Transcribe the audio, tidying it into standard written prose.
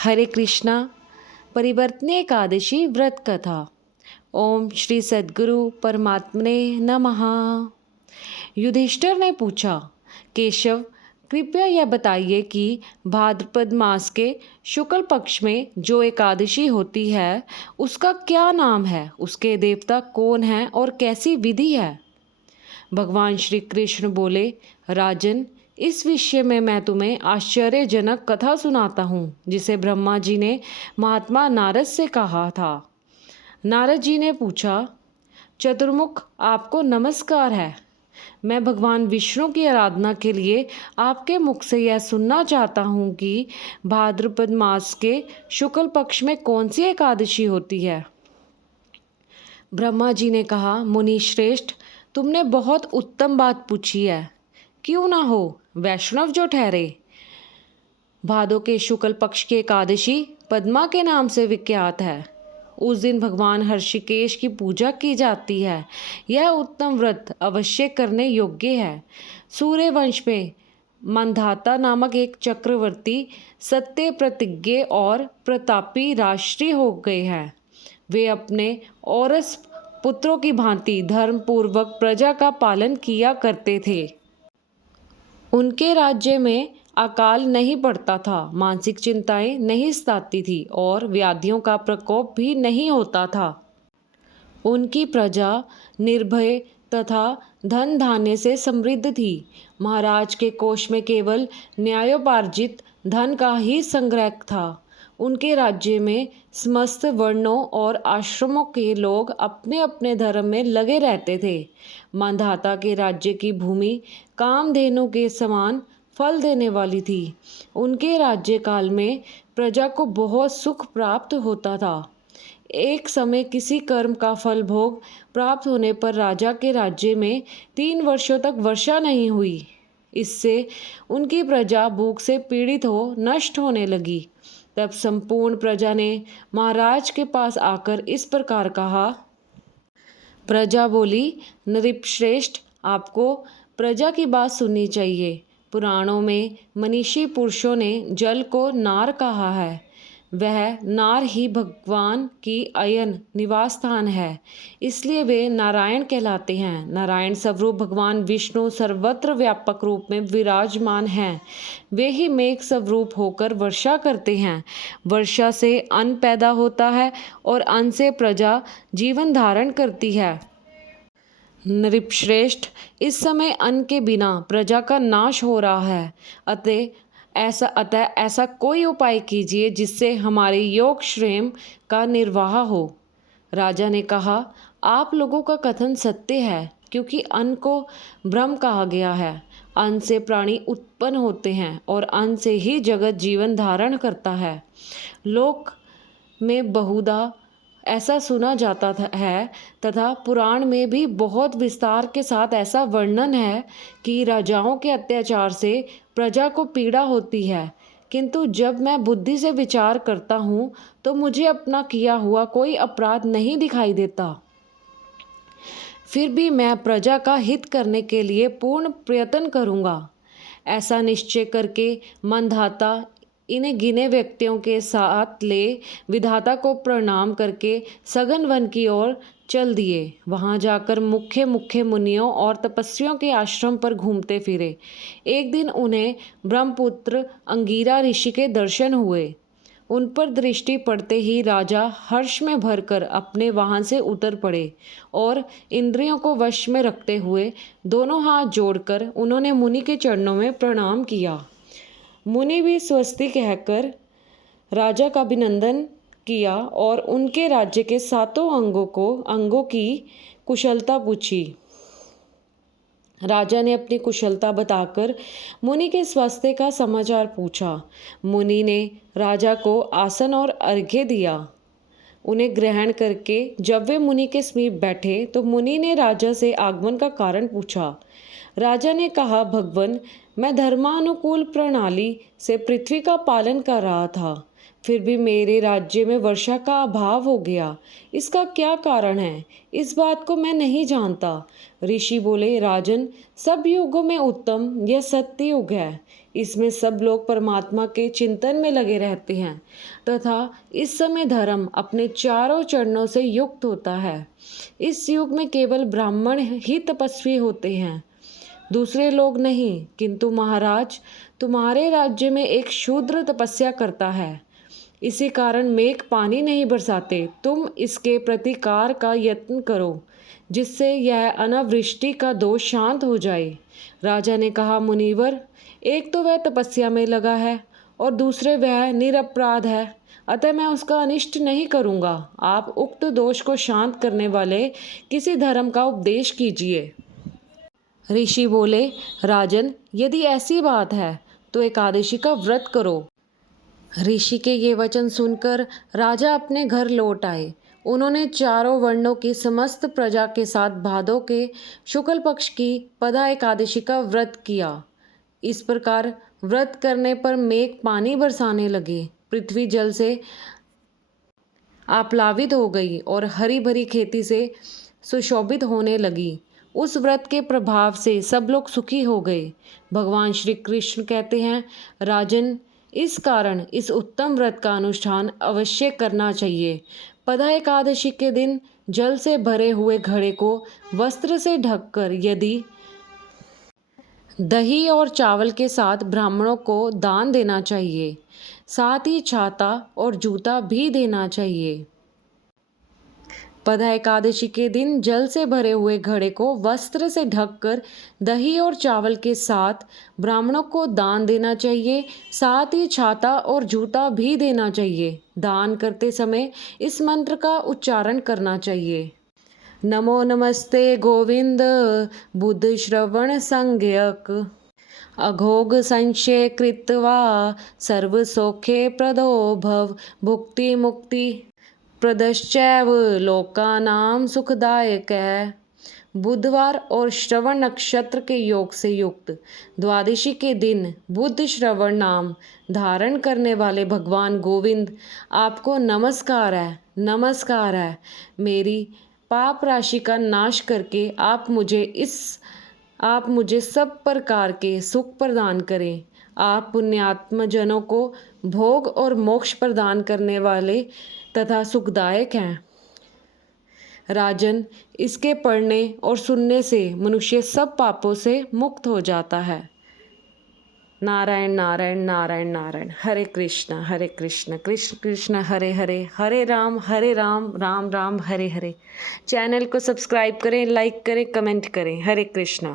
हरे कृष्णा। परिवर्तनीय एकादशी व्रत कथा। ओम श्री सद्गुरु परमात्मने नमः। युधिष्ठिर ने पूछा, केशव, कृपया यह बताइए कि भाद्रपद मास के शुक्ल पक्ष में जो एकादशी होती है उसका क्या नाम है, उसके देवता कौन हैं और कैसी विधि है। भगवान श्री कृष्ण बोले, राजन, इस विषय में मैं तुम्हें आश्चर्यजनक कथा सुनाता हूँ जिसे ब्रह्मा जी ने महात्मा नारद से कहा था। नारद जी ने पूछा, चतुर्मुख, आपको नमस्कार है। मैं भगवान विष्णु की आराधना के लिए आपके मुख से यह सुनना चाहता हूँ कि भाद्रपद मास के शुक्ल पक्ष में कौन सी एकादशी होती है। ब्रह्मा जी ने कहा, मुनि श्रेष्ठ, तुमने बहुत उत्तम बात पूछी है। क्यों ना हो वैष्णव जो ठहरे। भादो के शुक्ल पक्ष की एकादशी पद्मा के नाम से विख्यात है। उस दिन भगवान हर्षिकेश की पूजा की जाती है। यह उत्तम व्रत अवश्य करने योग्य है। सूर्य वंश में मंधाता नामक एक चक्रवर्ती सत्य प्रतिज्ञ और प्रतापी राष्ट्रीय हो गए हैं। वे अपने औरस पुत्रों की भांति धर्मपूर्वक प्रजा का पालन किया करते थे। उनके राज्य में अकाल नहीं पड़ता था, मानसिक चिंताएं नहीं सताती थी और व्याधियों का प्रकोप भी नहीं होता था। उनकी प्रजा निर्भय तथा धन धान्य से समृद्ध थी। महाराज के कोष में केवल न्यायोपार्जित धन का ही संग्रह था। उनके राज्य में समस्त वर्णों और आश्रमों के लोग अपने अपने धर्म में लगे रहते थे। मांधाता के राज्य की भूमि कामधेनु के समान फल देने वाली थी। उनके राज्य काल में प्रजा को बहुत सुख प्राप्त होता था। एक समय किसी कर्म का फल भोग प्राप्त होने पर राजा के राज्य में 3 वर्षों तक वर्षा नहीं हुई। इससे उनकी प्रजा भूख से पीड़ित हो नष्ट होने लगी। तब संपूर्ण प्रजा ने महाराज के पास आकर इस प्रकार कहा। प्रजा बोली, नृपश्रेष्ठ, आपको प्रजा की बात सुननी चाहिए। पुराणों में मनीषी पुरुषों ने जल को नार कहा है। वह नार ही भगवान की अयन निवास स्थान है, इसलिए वे नारायण कहलाते हैं। नारायण स्वरूप भगवान विष्णु सर्वत्र व्यापक रूप में विराजमान हैं। वे ही मेघ स्वरूप होकर वर्षा करते हैं। वर्षा से अन्न पैदा होता है और अन्न से प्रजा जीवन धारण करती है। नृपश्रेष्ठ, इस समय अन्न के बिना प्रजा का नाश हो रहा है। अतः ऐसा कोई उपाय कीजिए जिससे हमारे योग क्षेम का निर्वाह हो। राजा ने कहा, आप लोगों का कथन सत्य है, क्योंकि अन्न को ब्रह्म कहा गया है। अन्न से प्राणी उत्पन्न होते हैं और अन्न से ही जगत जीवन धारण करता है। लोक में बहुधा ऐसा सुना जाता है तथा पुराण में भी बहुत विस्तार के साथ ऐसा वर्णन है कि राजाओं के अत्याचार से प्रजा को पीड़ा होती है। किंतु जब मैं बुद्धि से विचार करता हूँ तो मुझे अपना किया हुआ कोई अपराध नहीं दिखाई देता। फिर भी मैं प्रजा का हित करने के लिए पूर्ण प्रयत्न करूँगा। ऐसा निश्चय करके मंधाता इन्हें गिने व्यक्तियों के साथ ले विधाता को प्रणाम करके सघन वन की ओर चल दिए। वहाँ जाकर मुख्य मुख्य मुनियों और तपस्वियों के आश्रम पर घूमते फिरे। एक दिन उन्हें ब्रह्मपुत्र अंगिरा ऋषि के दर्शन हुए। उन पर दृष्टि पड़ते ही राजा हर्ष में भरकर अपने वाहन से उतर पड़े और इंद्रियों को वश में रखते हुए दोनों हाथ जोड़कर उन्होंने मुनि के चरणों में प्रणाम किया। मुनि भी स्वस्ति कहकर राजा का अभिनंदन किया और उनके राज्य के 7 अंगों की कुशलता पूछी। राजा ने अपनी कुशलता बताकर मुनि के स्वास्थ्य का समाचार पूछा। मुनि ने राजा को आसन और अर्घ्य दिया। उन्हें ग्रहण करके जब वे मुनि के समीप बैठे तो मुनि ने राजा से आगमन का कारण पूछा। राजा ने कहा, भगवन, मैं धर्मानुकूल प्रणाली से पृथ्वी का पालन कर रहा था, फिर भी मेरे राज्य में वर्षा का अभाव हो गया। इसका क्या कारण है, इस बात को मैं नहीं जानता। ऋषि बोले, राजन, सब युगों में उत्तम यह सत्य युग है। इसमें सब लोग परमात्मा के चिंतन में लगे रहते हैं तथा इस समय धर्म अपने चारों चरणों से युक्त होता है। इस युग में केवल ब्राह्मण ही तपस्वी होते हैं, दूसरे लोग नहीं। किंतु महाराज, तुम्हारे राज्य में एक शूद्र तपस्या करता है, इसी कारण मेघ पानी नहीं बरसाते। तुम इसके प्रतिकार का यत्न करो, जिससे यह अनावृष्टि का दोष शांत हो जाए। राजा ने कहा, मुनिवर, एक तो वह तपस्या में लगा है और दूसरे वह निरपराध है, अतः मैं उसका अनिष्ट नहीं करूँगा। आप उक्त दोष को शांत करने वाले किसी धर्म का उपदेश कीजिए। ऋषि बोले, राजन, यदि ऐसी बात है तो एकादशी का व्रत करो। ऋषि के ये वचन सुनकर राजा अपने घर लौट आए। उन्होंने चारों वर्णों की समस्त प्रजा के साथ भादों के शुक्ल पक्ष की पदा एकादशी का व्रत किया। इस प्रकार व्रत करने पर मेघ पानी बरसाने लगे, पृथ्वी जल से आप्लावित हो गई और हरी भरी खेती से सुशोभित होने लगी। उस व्रत के प्रभाव से सब लोग सुखी हो गए। भगवान श्री कृष्ण कहते हैं, राजन, इस कारण इस उत्तम व्रत का अनुष्ठान अवश्य करना चाहिए। पदा एकादशी के दिन जल से भरे हुए घड़े को वस्त्र से ढककर यदि दही और चावल के साथ ब्राह्मणों को दान देना चाहिए, साथ ही छाता और जूता भी देना चाहिए। पदा एकादशी के दिन जल से भरे हुए घड़े को वस्त्र से ढककर दही और चावल के साथ ब्राह्मणों को दान देना चाहिए, साथ ही छाता और जूता भी देना चाहिए। दान करते समय इस मंत्र का उच्चारण करना चाहिए। नमो नमस्ते गोविंद बुद्ध श्रवण संज्ञक अघोग संशय कृत्वा सर्व सौख्ये प्रदो भव भुक्ति मुक्ति प्रदश्चैव लोकानाम सुखदायक है। बुधवार और श्रवण नक्षत्र के योग से युक्त द्वादशी के दिन बुद्ध श्रवण नाम धारण करने वाले भगवान गोविंद, आपको नमस्कार है, नमस्कार है। मेरी पाप राशि का नाश करके आप मुझे सब प्रकार के सुख प्रदान करें। आप पुण्यात्म जनों को भोग और मोक्ष प्रदान करने वाले तथा सुखदायक हैं। राजन, इसके पढ़ने और सुनने से मनुष्य सब पापों से मुक्त हो जाता है। नारायण नारायण नारायण नारायण। हरे कृष्ण कृष्ण कृष्ण हरे हरे, हरे राम राम राम हरे हरे। चैनल को सब्सक्राइब करें, लाइक करें, कमेंट करें। हरे कृष्णा।